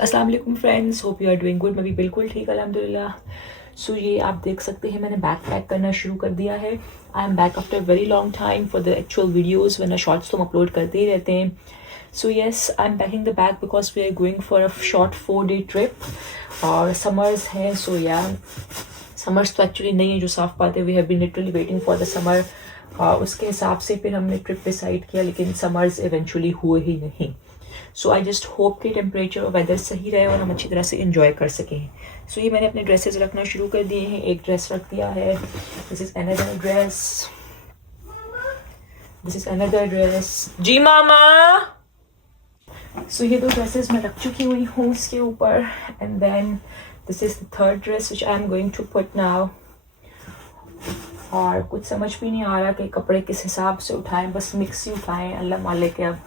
अस्सलाम वालेकुम friends, hope you are doing good. मैं भी बिल्कुल ठीक अल्हम्दुलिल्लाह। सो ये आप देख सकते हैं मैंने बैग पैक करना शुरू कर दिया है। I am back after very long time for the actual videos, वरना शॉर्ट्स तो हम अपलोड करते ही रहते हैं। So yes, I am packing the bag because we are going for a short 4-day trip और समर्स हैं। सो या समर्स तो एक्चुअली नहीं है जो साफ पाते, we have been literally waiting for the summer. उसके हिसाब से फिर हमने ट्रिप डिसाइड किया, लेकिन समर्स इवेंचुअली हुए ही नहीं। सो आई जस्ट होप कि टेम्परेचर और वेदर सही रहे और हम अच्छी तरह से इंजॉय कर सकें। सो ये मैंने अपने ड्रेसेस रखना शुरू कर दिए हैं। एक ड्रेस रख दिया है, this is another dress, this is another dress. जी मामा। सो ये दो ड्रेसेस मैं रख चुकी हुई हूँ उसके ऊपर। And then this is the third dress which I am going to put now. और कुछ समझ भी नहीं आ रहा कि कपड़े किस हिसाब से उठाएं, बस मिक्स ही उठाएं। अल्लाह मालिक के अब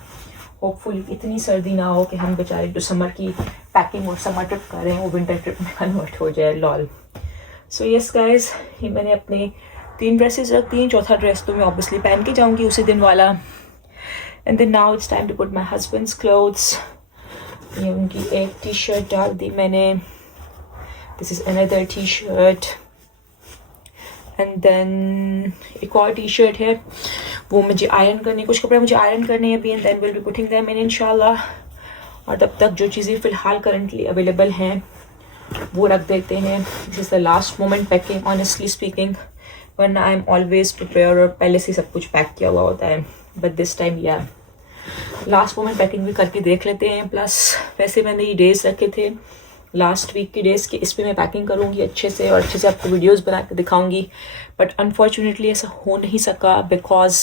होपफुली इतनी सर्दी ना हो कि हम बेचारे जो समर की पैकिंग और समर ट्रिप कर रहे हैं वो विंटर ट्रिप में कन्वर्ट हो जाए, लॉल। सो यस गाइस, ये मैंने अपने 3 ड्रेसेस रख दी हैं। चौथा ड्रेस तो मैं ऑब्वियसली पहन के जाऊंगी उसी दिन वाला। And then now it's time to put my husband's clothes. ये उनकी एक टी शर्ट डाल दी मैंने, this is another T shirt. And then एक और टी शर्ट है, वो मुझे आयरन करनी, कुछ कपड़े मुझे आयरन करने हैं अभी। And then will be putting them in इंशाल्लाह। और तब तक जो चीज़ें फ़िलहाल करंटली अवेलेबल हैं वो रख देते हैं। This is the last moment packing honestly speaking, वरना आई एम ऑलवेज प्रिपेयर और पहले से सब कुछ पैक किया हुआ होता है। बट दिस टाइम या लास्ट मोमेंट पैकिंग भी करके देख लेते हैं। प्लस वैसे मैंने ये डेज़ रखे थे लास्ट वीक के डेज़ के, इस पर मैं पैकिंग करूँगी अच्छे से और अच्छे से आपको वीडियोज़ बना के दिखाऊँगी। बट अनफॉर्चुनेटली ऐसा हो नहीं सका बिकॉज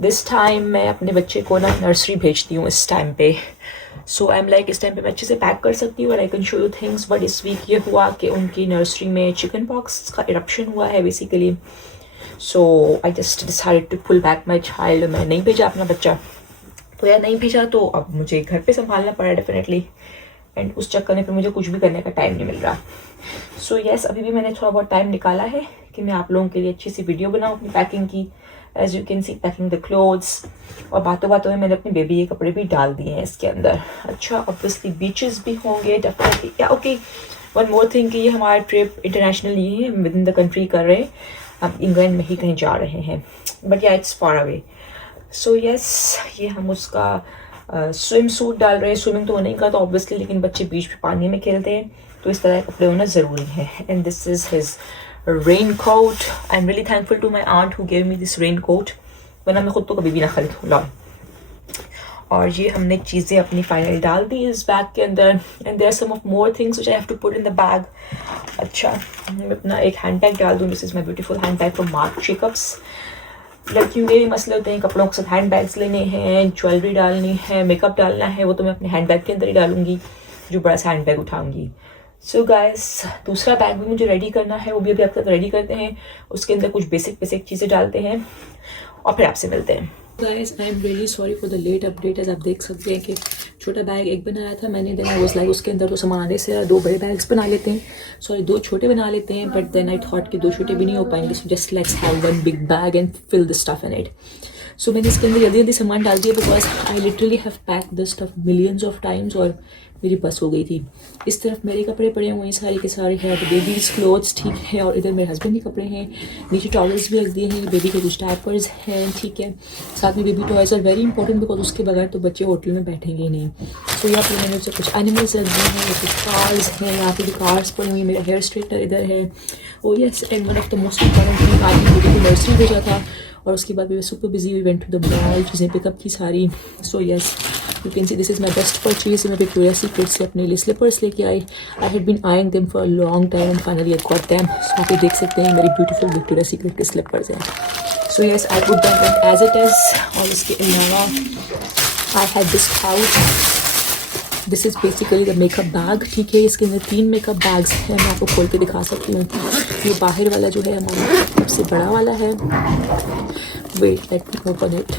दिस टाइम मैं अपने बच्चे को ना नर्सरी भेजती हूँ इस टाइम पे। सो आई एम लाइक इस टाइम पे मैं अच्छे से पैक कर सकती हूँ और I can show you things. But इस वीक ये हुआ कि उनकी नर्सरी में चिकन पॉक्स का इरप्शन हुआ है basically. So I just decided to pull back my child. मैं नहीं भेजा अपना बच्चा, तो यार नहीं भेजा तो अब मुझे घर पे संभालना पड़ा डेफिनेटली। एंड उस चक्कर में फिर मुझे कुछ भी करने का टाइम नहीं मिल रहा। सो येस, अभी भी मैंने थोड़ा बहुत टाइम निकाला है कि मैं आप लोगों के लिए अच्छी सी वीडियो बनाऊँ अपनी पैकिंग की। As you can see packing the clothes. और बातों बातों में मैंने अपनी बेबी के कपड़े भी डाल दिए हैं इसके अंदर। अच्छा, ऑब्वियसली बीचेस भी होंगे डेफिनेटली। या ओके, वन मोर थिंग कि ये हमारा ट्रिप इंटरनेशनल ही है, विद इन द कंट्री कर रहे हैं। अब इंग्लैंड में ही कहीं जा रहे हैं, बट या it's far away. So yes, ये हम उसका स्विम सूट डाल रहे हैं। स्विमिंग तो वो नहीं करता ऑब्वियसली, लेकिन बच्चे बीच में पानी में खेलते हैं तो इस तरह के कपड़े होना ज़रूरी है। And this is his raincoat. I am really thankful to my aunt who gave me this raincoat, वरना मैं खुद तो कभी भी ना खरीदूँ, लॉ। और ये हमने चीज़ें अपनी फाइनल डाल दी इस बैग के अंदर। And there are some of more things which I have to put in the bag. अच्छा, मैं अपना एक हैंड बैग डाल दूँ। This is my beautiful handbag from Marc Jacobs. लड़कियों के भी मसले होते हैं, कपड़ों के साथ हैंड बैग्स लेने हैं, ज्वेलरी डालनी है, मेकअप डालना है, वो तो मैं अपने हैंड बैग के अंदर ही डालूंगी, जो बड़ा सा हैंड बैग उठाऊंगी। सो गाइस, दूसरा बैग भी मुझे रेडी करना है, वो भी अभी आप तक रेडी करते हैं। उसके अंदर कुछ बेसिक चीज़ें डालते हैं और फिर आपसे मिलते हैं। Guys, I am really sorry for the late update. As आप देख सकते हैं कि छोटा बैग एक बनाया था मैंने, देन आई वाज लाइक उसके अंदर तो सामान आने से 2 बड़े बैग्स बना लेते हैं, सॉरी 2 छोटे बना लेते हैं। बट देन आई थॉट कि 2 छोटे भी नहीं हो पाएंगे, so just let's have 1 big bag and fill the stuff in it. So मैंने इसके अंदर जल्दी सामान डाल दिया because I literally have packed the stuff millions of times और मेरी बस हो गई थी। इस तरफ मेरे कपड़े पड़े हुए हैं सारे के सारे हैं, बेबीज़ क्लोथ्स ठीक है, और इधर मेरे हस्बैंड के कपड़े हैं। नीचे टॉवल्स भी रख दिए हैं, बेबी के कुछ डायपर्स हैं, ठीक है। साथ में baby toys are very important because उसके बगैर तो बच्चे होटल में बैठेंगे ही नहीं। तो यहाँ पर मैंने उससे कुछ एनिमल्स रख दिए हैं, कुछ कार्स हैं, यहाँ पे भी कार्स पड़ी हुई, मेरा हेयर स्ट्रेटनर इधर है। ओ yes, and one of the most important thing, आज मैं बेबी को नर्सरी भेजा था और उसके बाद भी super busy, we went to the mall, चीज़ें पिकअप की सारी। So yes, you can see this is my best purchase. मैं विक्टोरिया सीक्रेट से अपने लिए स्लीपर्स लेके आई। I had been eyeing them for a long time and finally I got them. So आप ये देख सकते हैं मेरी ब्यूटीफुल विक्टोरिया सीक्रेट के स्लीपर्स हैं। So yes, I put them as it is. और इसके अलावा I had this pouch, this is basically the makeup bag, ठीक है। इसके अंदर 3 मेकअप बैग्स हैं, मैं आपको खोल के दिखा सकती हूँ। ये बाहर वाला जो है हमारा सबसे बड़ा वाला है, wait let me open it.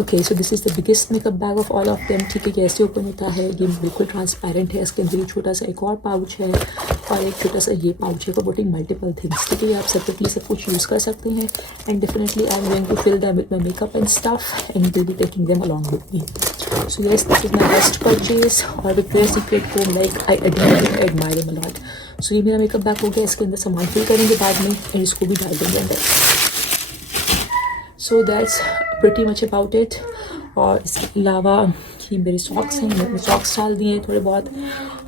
Okay, so this is the biggest makeup bag of all of them, ठीक है। कैसे ओपन होता है, ये बिल्कुल ट्रांसपेरेंट है। इसके अंदर छोटा सा एक और पाउच है और एक छोटा सा ये पाउच है फॉर पुटिंग मल्टीपल थिंग्स, ठीक है। आप सेपरेटली सब कुछ यूज़ कर सकते हैं। And definitely I am going to fill them with my makeup and stuff and will be taking them along with me. So yes, this is my best purchase. और Victoria Secret को like I admire them a lot. So ये मेरा makeup bag हो गया, इसके अंदर सामान fill करेंगे बाद में एंड इसको भी डाल देंगे अंदर। So that's pretty much about it. और इसके अलावा ये मेरे सॉक्स हैं, मैंने सॉक्स डाल दिए हैं थोड़े बहुत,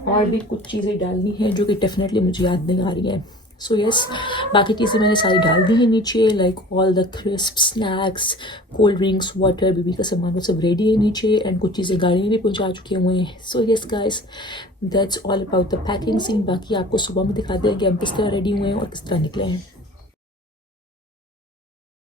और भी कुछ चीज़ें डालनी हैं जो कि डेफिनेटली मुझे याद नहीं आ रही हैं। सो यस, बाकी चीज़ें मैंने सारी डाल दी हैं नीचे, like all the crisp snacks, cold drinks, water, baby का सामान वो सब रेडी है नीचे। एंड कुछ चीज़ें गाड़ी में भी पहुंचा चुके हुए हैं। So yes guys, that's all about the packing scene. बाकी आपको सुबह में दिखा दें कि हम किस तरह रेडी हुए हैं और किस तरह निकले हैं।